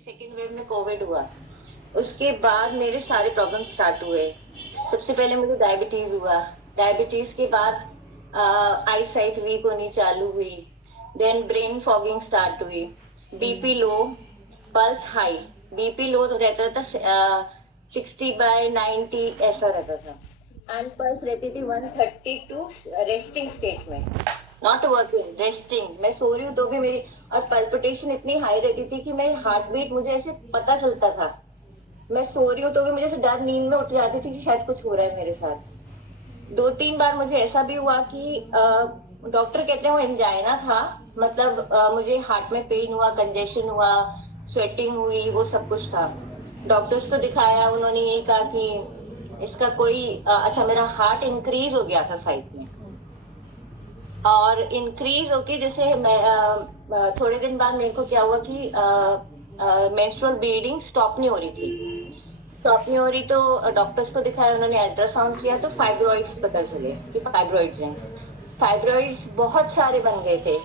Second wave में Covid हुआ, उसके बाद मेरे सारे प्रॉब्लम स्टार्ट हुए। सबसे पहले मुझे डायबिटीज हुआ, डायबिटीज के बाद आई साइट वीक होनी चालू हुई, देन ब्रेन फॉगिंग स्टार्ट हुई, BP low, pulse high. BP low तो रहता था 60/90 ऐसा रहता था, एंड पल्स रहती थी 132 रेस्टिंग स्टेट में, नॉट वर्किंग, रेस्टिंग। मैं सो रही हूँ तो भी मेरी, और पल्पिटेशन इतनी हाई रहती थी कि मेरी हार्ट बीट मुझे ऐसे पता चलता था। मैं सो रही हूँ तो भी मुझे ऐसे डर, नींद में उठ जाती थी कि शायद कुछ हो रहा है मेरे साथ। 2-3 बार मुझे ऐसा भी हुआ कि डॉक्टर कहते हैं वो एंजाइना था, मतलब मुझे हार्ट में पेन हुआ, कंजेशन हुआ, स्वेटिंग हुई, वो सब कुछ था। डॉक्टर्स को दिखाया, उन्होंने यही कहा कि इसका कोई अच्छा, मेरा हार्ट इंक्रीज हो गया था साइड में, और इंक्रीज होके जैसे मैं थोड़े दिन बाद मेरे को क्या हुआ कि मेंस्ट्रुअल ब्लीडिंग स्टॉप नहीं हो रही थी। स्टॉप नहीं हो रही तो डॉक्टर्स को दिखाया, उन्होंने अल्ट्रासाउंड किया तो फाइब्रॉइड्स पता चले कि फाइब्रॉइड्स हैं। फाइब्रॉइड्स बहुत सारे बन गए थे।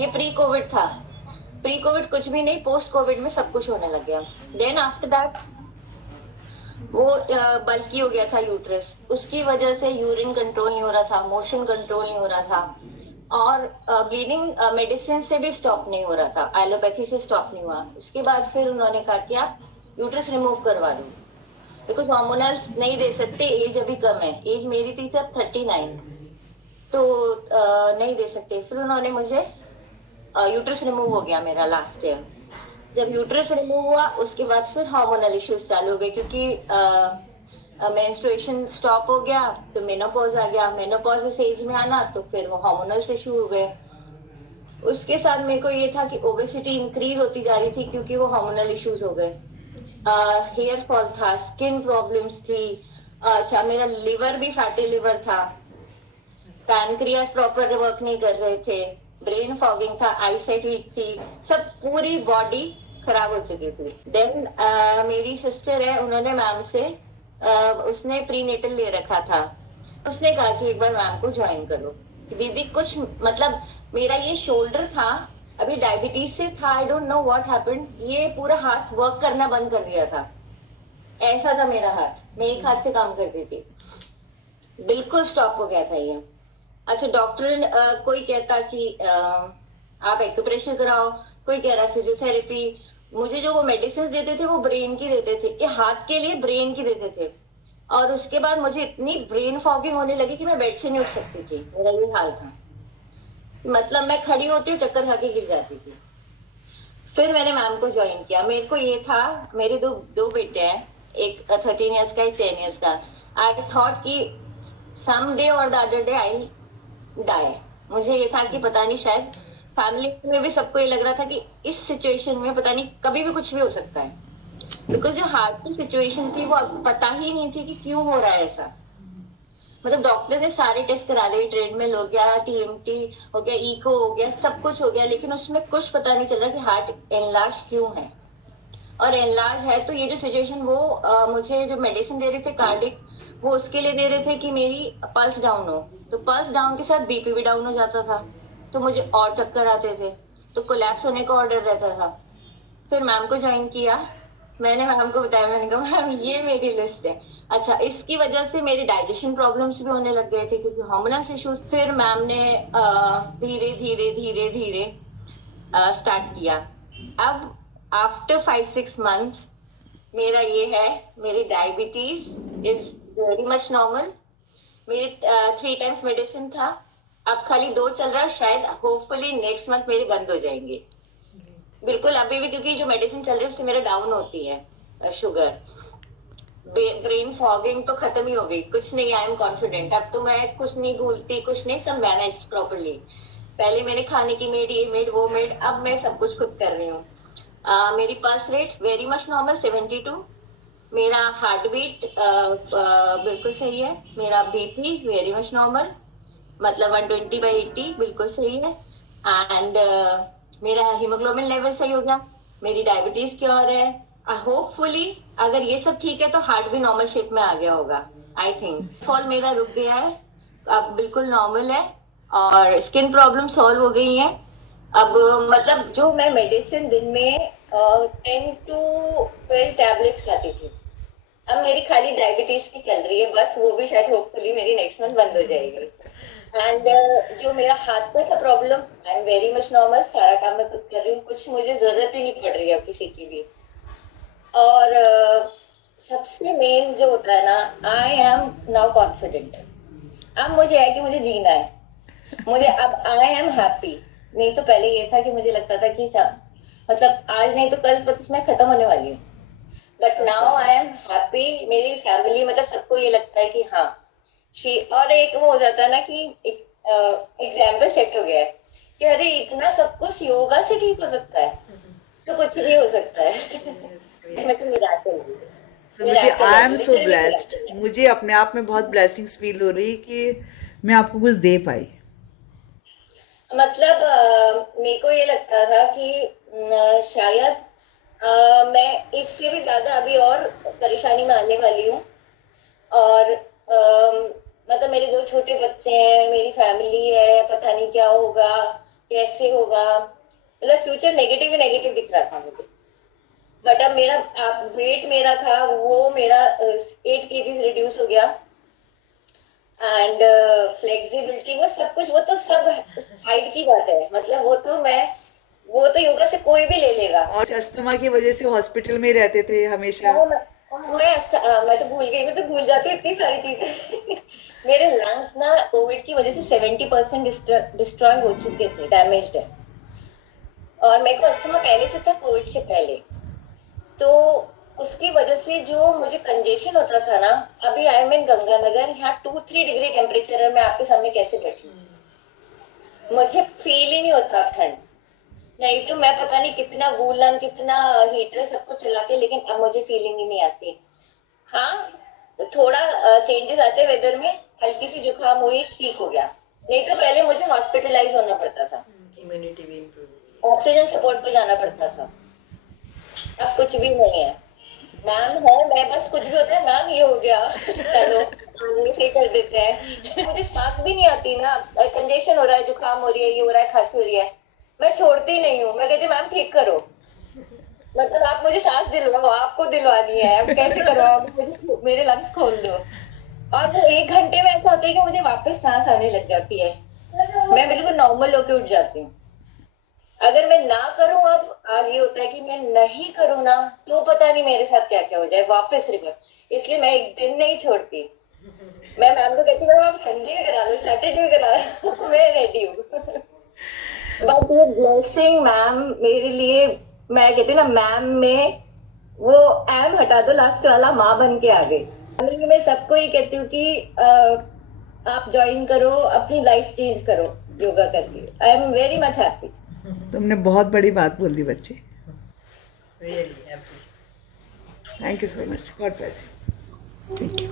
ये प्री कोविड था। प्री कोविड कुछ भी नहीं, पोस्ट कोविड में सब कुछ होने लग गया। देन आफ्टर दैट वो बल्की हो गया था यूट्रस, उसकी वजह से यूरिन कंट्रोल नहीं हो रहा था, मोशन कंट्रोल नहीं हो रहा था, और ब्लीडिंग मेडिसिन से भी स्टॉप नहीं हो रहा था, एलोपैथी से स्टॉप नहीं हुआ। उसके बाद फिर उन्होंने कहा कि आप यूट्रस रिमूव करवा दो, बिकॉज हार्मोनल्स नहीं दे सकते, एज अभी कम है, एज मेरी थी तब 39, तो नहीं दे सकते। फिर उन्होंने मुझे यूट्रस रिमूव हो गया मेरा लास्ट ईयर। जब यूट्रस रिमूव हुआ उसके बाद फिर हार्मोनल इश्यूज चालू हो गए, क्योंकि मेंस्ट्रुएशन स्टॉप हो गया तो मेनोपॉज आ गया, मेनोपॉज इस एज में आना तो फिर वो हार्मोनल्स इशू हो गए। उसके साथ मेरे को ये था कि ओबेसिटी इंक्रीज होती जा रही थी क्योंकि वो हार्मोनल इश्यूज हो गए। हेयर फॉल था, स्किन प्रॉब्लम्स थी, अच्छा मेरा लिवर भी फैटी लिवर था, पैनक्रियास प्रॉपर वर्क नहीं कर रहे थे, ब्रेन फॉगिंग था, आईसाइट वीक थी, सब पूरी बॉडी खराब हो चुकी थी। देन मेरी सिस्टर है, उन्होंने मैम से उसने प्रीनेटल ले रखा था, उसने कहा कि एक बार मैम को ज्वाइन करो। दीदी कुछ मतलब मेरा ये शोल्डर था, अभी डायबिटीज से था, I don't know what happened, ये पूरा हाथ वर्क करना बंद कर दिया था। ऐसा था मेरा हाथ, मैं एक हाथ से काम करती थी, बिल्कुल स्टॉप हो गया था ये। अच्छा डॉक्टर कोई कहता कि आप एक्यूप्रेशर कराओ, कोई कह रहा है फिजियोथेरेपी। मुझे जो वो मेडिसिन देते थे वो ब्रेन की देते थे, ये हाथ के लिए ब्रेन की देते थे। और उसके बाद मुझे इतनी ब्रेन फॉगिंग होने लगी कि मैं बेड से नहीं उठ सकती थी, मेरा ये हाल था, मतलब मैं खड़ी होती हूँ चक्कर खा के गिर जाती थी। फिर मैंने मैम को ज्वाइन किया। मेरे को ये था, मेरे दो बेटे हैं, एक 13 ईयर्स का, एक 10 ईयर्स का। आई थॉट कि some day or the other day I die. मुझे ये था कि पता नहीं, शायद फैमिली में भी सबको ये लग रहा था कि इस सिचुएशन में पता नहीं कभी भी कुछ भी हो सकता है, बिकॉज जो हार्ट की सिचुएशन थी वो पता ही नहीं थी कि क्यों हो रहा है ऐसा। मतलब डॉक्टर ने सारे टेस्ट करा दिए, ट्रेडमिल हो गया, टीएमटी हो गया, इको हो गया, सब कुछ हो गया, लेकिन उसमें कुछ पता नहीं चल रहा कि हार्ट एनलार्ज क्यों है। और एनलार्ज है तो ये जो सिचुएशन, वो मुझे जो मेडिसिन दे रहे थे कार्डिक, वो उसके लिए दे रहे थे कि मेरी पल्स डाउन हो, तो पल्स डाउन के साथ बीपी भी डाउन हो जाता था, तो मुझे और चक्कर आते थे, तो कोलैप्स होने का ऑर्डर रहता था। फिर मैम को ज्वाइन किया, मैंने मैम को बताया, मैंने कहा मैम ये मेरी लिस्ट है। अच्छा, इसकी वजह से मेरे डाइजेशन प्रॉब्लम्स भी होने लग गए थे क्योंकि हार्मोनल इश्यूज। फिर मैम ने धीरे धीरे धीरे धीरे स्टार्ट किया। अब आफ्टर 5-6 मंथ्स मेरा ये है, मेरी diabetes is very much normal. मेरी 3 टाइम्स मेडिसिन था, अब खाली 2 चल रहा है, शायद होपफुली नेक्स्ट मंथ मेरी बंद हो जाएंगी बिल्कुल। अभी भी क्योंकि जो मेडिसिन चल रही है उससे मेरा डाउन होती है शुगर। ब्रेन फॉगिंग तो खत्म ही हो गई, कुछ नहीं, आई एम कॉन्फिडेंट। अब तो मैं कुछ नहीं भूलती, कुछ नहीं, सब मैनेज प्रॉपरली। पहले मैंने खाने की मेड, ये मेड, वो मेड, अब मैं सब कुछ खुद कर रही हूँ। मेरी pulse rate very much normal 72, मेरा हार्ट बीट बिल्कुल सही है, मेरा बीपी वेरी मच नॉर्मल, मतलब 120/80 बिल्कुल सही है, एंड मेरा हीमोग्लोबिन लेवल सही हो गया, मेरी डायबिटीज क्योर है। होपफुली अगर ये सब ठीक है तो हार्ट भी नॉर्मल शेप में आ गया होगा, आई थिंक। फॉल मेरा रुक गया है, अब बिल्कुल नॉर्मल है, और स्किन प्रॉब्लम सॉल्व हो गई है। अब मतलब जो मैं मेडिसिन दिन में 10 to 12 टैबलेट्स खाती थी। अब मेरी खाली डायबिटीज की चल रही है बस, वो भी शायद होपफुली मेरी नेक्स्ट मंथ बंद हो जाएगी। एंड जो मेरा हाथ का था problem, I am very much normal, सारा काम मैं खुद कर रही हूँ, कुछ मुझे जरूरत ही नहीं पड़ रही है अब किसी की भी। और सबसे मेन जो होता है ना, आई एम नाउ कॉन्फिडेंट। अब मुझे है कि मुझे जीना है, मुझे अब आई एम हैप्पी। नहीं तो पहले ये था कि मुझे लगता था कि मतलब आज नहीं तो कल बस मैं खत्म होने वाली हूँ, but now I am happy. मेरी फैमिली मतलब सबको ये लगता है कि हाँ और एक वो हो जाता है ना कि एग्जाम्पल सेट हो गया है कि अरे इतना सब कुछ योगा से ठीक हो सकता है, तो कुछ भी हो सकता है। मैं तो miracle Sumati, I am so blessed. Miracle है। मुझे अपने आप में बहुत ब्लेसिंग्स फील हो रही कि मैं आपको कुछ दे पाई। मतलब मेरे को ये लगता था कि शायद मैं इससे भी ज्यादा अभी और परेशानी में आने वाली हूँ। और मतलब मेरे 2 छोटे बच्चे हैं, मेरी फैमिली है, पता नहीं क्या होगा, कैसे होगा, मतलब फ्यूचर नेगेटिव ही नेगेटिव दिख रहा था मुझे। बट अब मेरा वेट मेरा था वो मेरा 8 kgs रिड्यूस हो गया। एंड फ्लेक्सिबिलिटी वो सब कुछ, वो तो सब साइड की बात है, मतलब वो तो योगा से कोई भी ले लेगा। और अस्थमा की वजह से हॉस्पिटल में रहते थे हमेशा। मैं तो भूल गई, मैं तो भूल जाती हूँ इतनी सारी चीजें। मेरे लंग्स ना कोविड की वजह से 70% डिस्ट्रॉय हो चुके थे, डैमेज्ड है। और मेरे को अस्थमा पहले से था, कोविड से पहले। तो उसकी वजह से जो मुझे कंजेशन होता था ना, अभी आई एम इन गंगानगर, यहाँ 2-3 डिग्री टेम्परेचर है, मैं आपके सामने कैसे बैठी हूँ, मुझे फील ही नहीं होता ठंड। नहीं तो मैं पता नहीं कितना वूलन, कितना हीटर सब कुछ चला के, लेकिन अब मुझे फीलिंग ही नहीं आती। हाँ, तो थोड़ा चेंजेस आते वेदर में, हल्की सी जुकाम हुई, ठीक हो गया। नहीं तो पहले मुझे हॉस्पिटलाइज होना पड़ता था, इम्यूनिटी भी इम्प्रूव, ऑक्सीजन सपोर्ट पे जाना पड़ता था। अब कुछ भी नहीं है, मैम है, मैं बस कुछ भी होता है मैम ये हो गया चलो आगे से कर देते हैं। मुझे सांस भी नहीं आती ना, कंजेशन हो रहा है, जुकाम हो रही है, ये हो रहा है, खांसी हो रही है, मैं छोड़ती नहीं हूँ, मैं कहती मैम ठीक करो, मतलब आप मुझे सांस दिलवाओ, आपको दिलवानी है, अब कैसे करवाओगे, मुझे मेरे लंग्स खोल दो। और वो 1 घंटे में ऐसा होता है कि मुझे वापस सांस आने लग जाती है, मैं बिल्कुल नॉर्मल होके उठ जाती हूँ। अगर मैं ना करूं, अब आज ये होता है कि मैं नहीं करूं ना, तो पता नहीं मेरे साथ क्या क्या हो जाए, वापस रिवर्स। इसलिए मैं एक दिन नहीं छोड़ती। मैं मैम को कहती हूँ आप संडे में करा दो, सैटरडे में करा दो, मैं रेडी हूँ। बट ये ब्लेसिंग मैम मेरे लिए, मैं कहती हूँ ना मैम में वो एम हटा दो, लास्ट वाला माँ बन के आ गई। फैमिली में सबको ही कहती हूँ कि आप ज्वाइन करो, अपनी लाइफ चेंज करो योगा करके। I am very much happy. तुमने बहुत बड़ी बात बोल दी बच्चे। Really appreciate. Thank you so much, God bless you. Thank you.